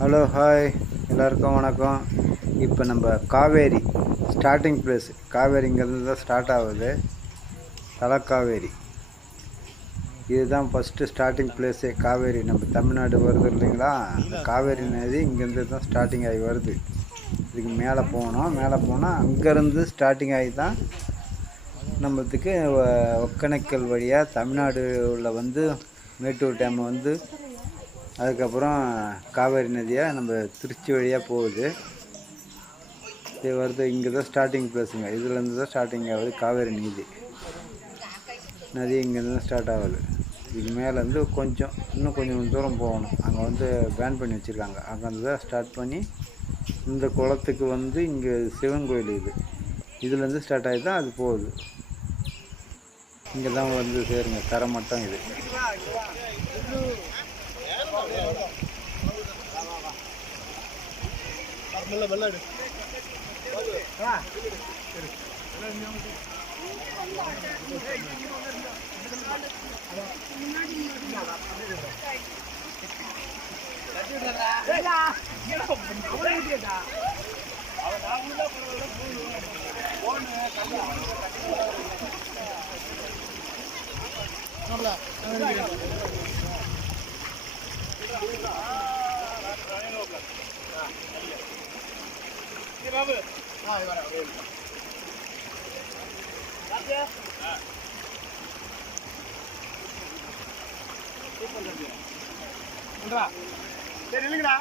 Hello hi எல்லாருக்கும் வணக்கம். இப்போ நம்ம காவேரி ஸ்டார்டிங் பிளேஸ் காவேரிங்கிறது தான் ஸ்டார்ட் ஆகுது. தலக்காவேரி இதுதான் ஃபஸ்ட்டு ஸ்டார்டிங் பிளேஸே. காவேரி நம்ம தமிழ்நாடு வருது இல்லைங்களா, அந்த காவேரி நதி இங்கேருந்து தான் ஸ்டார்டிங் ஆகி வருது. இதுக்கு மேலே போனால் அங்கேருந்து ஸ்டார்டிங் ஆகி தான் நம்மளுக்கு ஒகேனக்கல் வழியாக தமிழ்நாடுல வந்து மேட்டூர் டேம் வந்து அதுக்கப்புறம் காவேரி நதியாக நம்ம திருச்சி வழியாக போகுது. இது வருது. இங்கே தான் ஸ்டார்டிங் பிளேஸுங்க. இதுலேருந்து தான் ஸ்டார்டிங் ஆகுது காவேரி நதி இங்கேருந்து தான் ஸ்டார்ட் ஆகுது. இதுக்கு மேலேருந்து இன்னும் கொஞ்சம் தூரம் போகணும். அங்கே வந்து பேன் பண்ணி வச்சுருக்காங்க. அங்கேருந்து தான் ஸ்டார்ட் பண்ணி இந்த குளத்துக்கு வந்து இங்கே சிவன் கோயில் இதுலேருந்து ஸ்டார்ட் ஆகி தான் அது போகுது. இங்கே தான் வந்து சேருங்க. தரை மட்டும் இது. சரி இல்லைங்கடா.